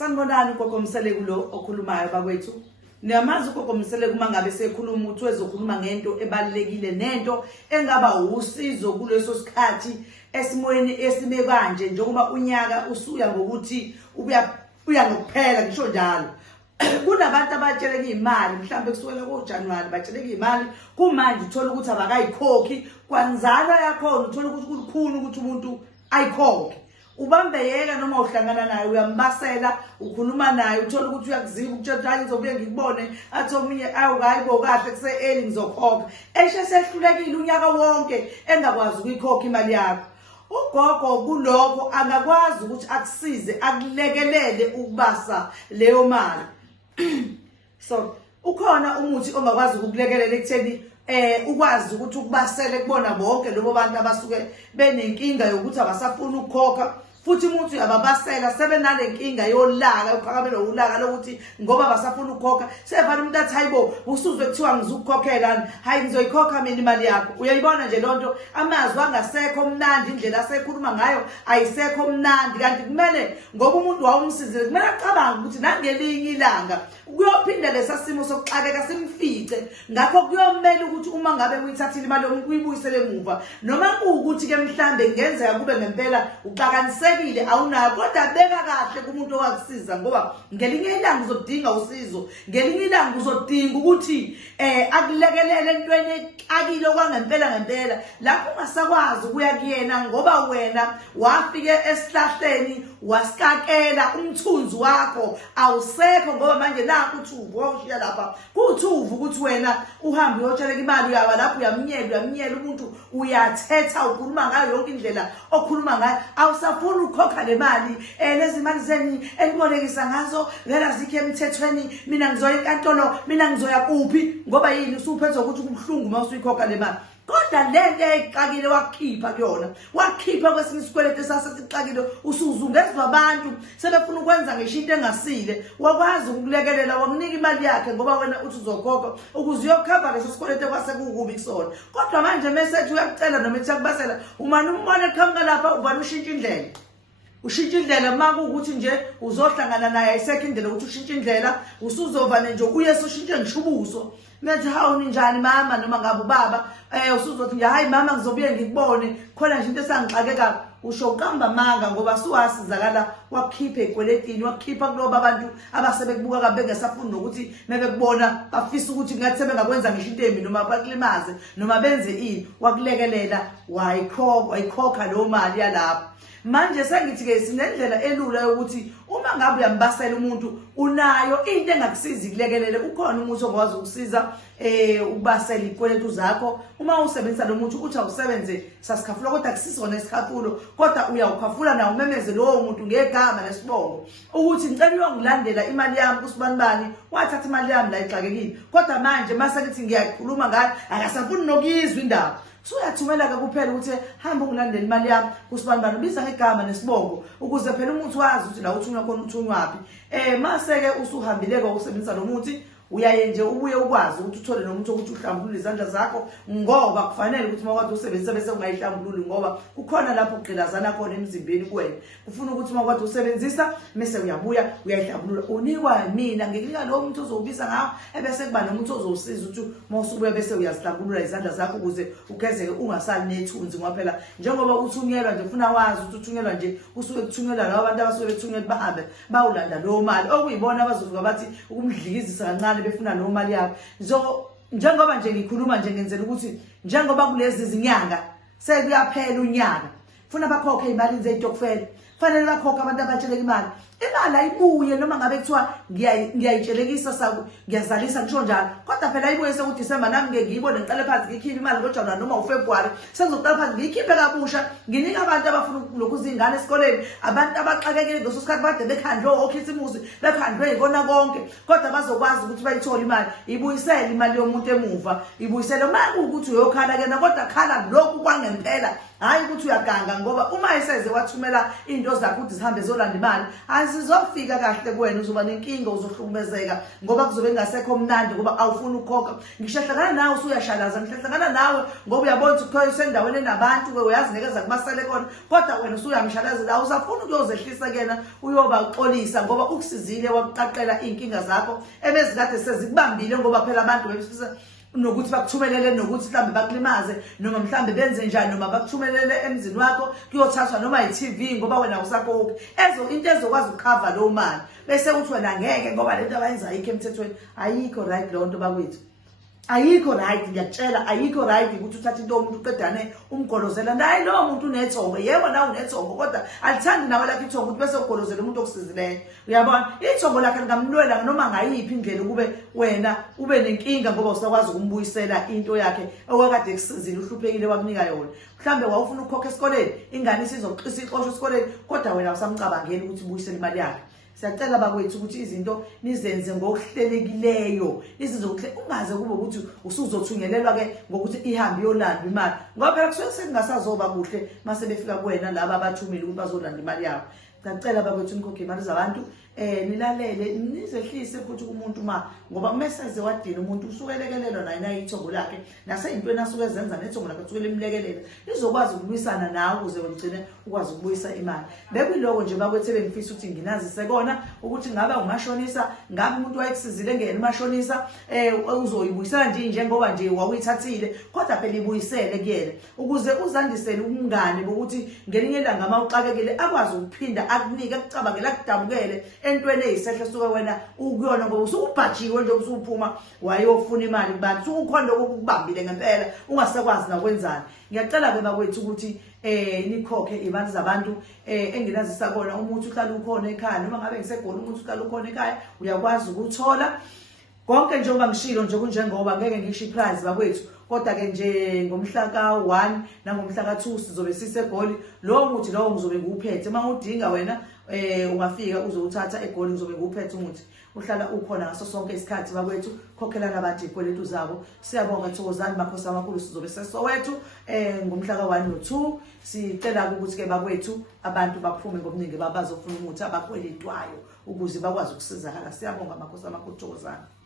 Sanibonani ugogoMsele kulo okhulumayo bakwethu. Niyamazi ugogoMsele kuma ngabe sekhuluma uthi wezokhuluma ngento ebalekile nento engaba usizo kuleso sikhathi esimoyeni esime kanje njengoba unyaka usuya ngokuthi uya ngokuphela ngisho njalo. Kunabantu abatsheleka imali mhlambe kusukela ngoJanuary batsheleka imali kumanje uthola ukuthi abakayikhokhi kwanzalo yakhona uthola ukuthi kulikhulu ukuthi umuntu ayikhokhe. Ubambeyeka noma uhlangana naye uyambasela ukhuluma naye uthola ukuthi uyakuziba ukutshela ngizobuye ngikubone athi omunye awukayibo kahle kuse early ngizokhokha eshe sehlulekile unyaka wonke engakwazi ukuyikhokha imali yakho. Ugogo kuloko angakwazi ukuthi akusize akulekelele ukubasa leyo mali. So ukhona umuthi ongakwazi ukukulekelela ekutheni ukwazi ukuthi ukubasele kubona bonke lobo bantu abasuke benenkinga yokuthi abasafuna ukukhokha futhi umuntu uyababasela sebenale nkinga yolaka uphakamela ulaka lokuthi ngoba basafuna ukukhokha sevana umuntu athi hayibo usuzwe kuthiwa ngizukukhokhela hayi ngizoyikhokha mina imali yakho. Uyayibona nje lonto amazwi angasekho mnandi indlela asekhuluma ngayo ayisekho mnandi kanti kumele ngoba umuntu wawumsizile kumele acabange ukuthi nangelinye ilanga kuyophinda lesasimo sokuxakeka simfice ngakho kuyomela ukuthi uma ngabe uyithathile imali uyibuyisele emuva noma kuukuthi ke mhlambe ngenzeka kube ngempela uqakanisekile awunayo kodwa beka kahle kumuntu owakusiza ngoba ngelinye ilanga uzodinga usizo ngelinye ilanga uzodinga ukuthi akulekelele entweni akile kwangempela ngempela lapho ungasakwazi ukuya kuyena ngoba wena wafike esihlahleni wasikakela umthunzi wakho awusekho ngoba manje nakho uthuvu wawushiya lapha kuthuvu ukuthi wena uhambe uyotsheleka imali uyaba lapho uyamnyela umuntu uyathetha ukhuluma ngayo yonke indlela okhuluma ngayo awusafuni ukukhokha le mali lezi mali zeni enibolekisa ngazo vela zikhe emthethweni mina ngizoya enkantolo mina ngizoya kuphi ngoba yini usuphethwe ukuthi kubhlungu mawusuyikhokha le mali. Kodwa lento eqakile wakhipha kuyona wakhipha kwesinye isikweletu esasixakile usuzungezwa abantu sebefuna ukwenza ngisho into engasile wakwazi ukulekelela wakunika imali yakhe ngoba wena uthi uzokhokha ukuze uyokhava leso sikweletu kwase kukubi kusona. Kodwa manje message uyakucela noma ethi yakubasela umani umbone eqhamuka lapha ubani ushintsha indlela ushintsha indlela makuukuthi nje uzohlangana naye ayisekho indlela ukuthi ushintsha indlela usuzovane nje uyeso ushintshe ngishubuso methi hawu ninjani mama noma ngabe ubaba usuzothi nje hayi mama ngizobuye ngikubone khona nje into esangixakeka usho uqamba manga ngoba suwasizakala wakhipha ekweletini wakhipha kuloba abantu abasebekubuka kabe bengasafuni nokuthi mebekubona bafisa ukuthi ngathi sebengakwenza ngisho into embi noma bakulimaze noma benze ini wakulekelela wayikhokha lo mali yalapho. Manje sengithi ke sinendlela elula yokuthi uma ngabe uyambasela umuntu unayo into engakusiza kulekelele ukhona umuntu ongakwazi ukusiza ubasela ikweletu zakho uma usebenzisa lo muntu uthi awusebenze sasikhafula kodwa akusisona isikhafulo kodwa uyawukhafula nawo umemeze lowo muntu ngegama lesibongo ukuthi ngicela uyongilandela imali yami kusibanibani wathatha imali yami la ixakekile kodwa manje mase ngithi ngiyakhuluma ngayo akasafuni nokuyizwa indaba. So uyathumela ke kuphela ukuthi hamba ungilandela imali yami kusibanibani ubiza ngegama nesibongo ukuze phela umuntu wazi ukuthi la uthunywa khona uthunywaphi. Mase ke usuhambile ke usebenzisa lo muthi uyaye nje ubuye ukwazi ukuthi uthole nomuntu ukuthi uhlambulule izandla zakho ngoba kufanele ukuthi mawakade usebenzisa bese ungayihlambululi ngoba kukhona lapho ugqilazana khona emzimbeni kuwena ufuna ukuthi mawakade usebenzisa bese uyabuya uyayihlambulula unikwa mina ngikika lo muntu ozobiza ngawo ebese kuba nomuntu ozosiza ukuthi mawusubuya bese uyazihlambulula izandla zakho ukuze ugezeke ungasali nethunzi ngoba phela njengoba uthunyelwa nje ufuna wazi ukuthi uthunyelwa nje usuke kuthunyelwa labo abantu abasuke bethunyelwa bahambe bawulanda lo mali okuyibona abazofika bathi ukumdlikizisa kancane befuna lo mali yakho. Njengoba nje ngikhuluma nje ngenzela ukuthi njengoba kulezi zinyanga sekuyaphela unyaka funa bakhokhe imali zeyitokofela fanele bakhokhe abantu abatsheleka imali ayibuye noma ngabe kuthiwa ngiyayitshelekisa ngiyazalisa ngisho njalo kodwa phela ayibuye sekuDisemba nami ngeke ngiyibone ngiqale phansi ngikhiphe imali ngoJanuary noma uFebruary sengizoqala phansi ngiyikhiphe kabusha nginika abantu abafuna lokuzingana esikoleni abantu abaxakekile leso sikhathi bade bekhandwe okhisimusi bekhandwe ikona konke kodwa bazokwazi ukuthi bayithola imali ibuyisele imali yomuntu emuva ibuyisele uma ukuthi uyokhala kena kodwa khala lokhu kwangempela hayi ukuthi uyaganga ngoba uma eseze wathumela into zakho ukuthi zihambe zolanda imali asizofika kahle kuwena uzoba nenkinga uzohlukumezeka ngoba kuzobe ngasekho mnandi ngoba awufuni ukukhokha ngishahlangana nawe usuyashalaza ngihlahlangana nawe ngoba uyabona ukuthi usendaweni enabantu ke uyazi ngeke kumasele khona kodwa wena usuyamshalazela awusafuni ukuyozehlisa kena uyoba uxolisa ngoba ukusizile wakuqaqela inkinga zakho ebezikade sezikubambile ngoba phela abantu bebefisa nokuthi bakuthumelele nokuthi mhlambe bakulimaze noma mhlambe benze njani noma bakuthumelele emzini wakho kuyothathwa noma i-TV ngoba wena usakhokhi into ezokwazi ukukhava lo mali bese uthi wena ngeke ngoba lento abayenza ayikho emthethweni ayikho right lo nto bakwethu ayikho right ngiyakutshela ayikho right ukuthi uthathe into yomuntu uqedane umgolozela naye lo muntu unethongo yebo nawe unethongo kodwa alithandi nawe lakhe ithongo ukuthi bese ugolozela umuntu okusizileyo uyabona ithongo lakhe lingamlwela noma ngayiphi indlela ukube wena ube nenkinga ngoba usakwazi ukumbuyisela into yakhe okwakade ekusizile uhluphekile wakunika yona mhlambe wawufuna ukukhokha esikoleni ingane isizoqisa ixoshwe esikoleni kodwa wena usamcabangeli ukuthi ubuyisele imali yakhe siyacela bakwethu ukuthi izinto nizenze ngokuhlelekileyo izinto ungaze kube ukuthi usuzothungelelwa ke ngokuthi ihambe yolanda imali ngoba phela kusuke sekungasazoba kuhle mase befika kuwena laba abathumile ukuthi bazolanda imali yabo ngicela bakwethu nikhokhe imali zabantu nilalele nizehlise futhi kumuntu ngoba umeseze wadina umuntu usukelekelelwa naye ithongo lakhe naseyintweni asuke ezenza nethongo lakhe usukele imlekelela izokwazi ukubuyisana nawe ukuze wegcine ukwazi ukubuyisa imali bekuyiloko nje bakwethu bengifisa ukuthi nginazise kona ukuthi ngaba ungashonisa ngabe umuntu wayekusizile ngene umashonisa uzoyibuyisela njengoba nje wawuyithathile kodwa phela ibuyisele kuyena ukuze uzandisele umngane bokuthi ngelinye ilanga mawuxakekile akwazi ukuphinda akunike akucabangela akudabukele entweni eyisehle suke wena ukuyona ngoba usubhajiwe nje usuphuma wayofuna imali kubantu sukukhonda ukubambile ngempela ungasekwazi nakwenzani ngiyacela ke bakwethu ukuthi nikhokhe imali zabantu enginazisa kona umuntu uhlala ukhona ekhaya noma ngabe ngisegoli umuntu uhlala ukhona ekhaya uyakwazi ukuthola konke njengoba ngishilo nje kunjengoba ngeke ngisho iprize bakwethu kodwa ke nje ngomhla ka1 nangomhla ka2 sizobe sisegoli lo muthi lo ngizobe nguphethe mangudinga wena ungafika uzowuthatha egoli ngizobe nguphethe umuthi uhlala ukhona ngaso sonke isikhathi bakwethu khokhelana abantu ikweletu zabo siyabonga Thokozani makhosi amakhulu sizobe sesowethu ngomhla ka1 no2 sicela ukuthi ke bakwethu abantu baphume ngobuningi babazofuna umuthi abakweletwayo ukuze bakwazi ukusizakala siyabonga makhosi amakhulu Thokozani.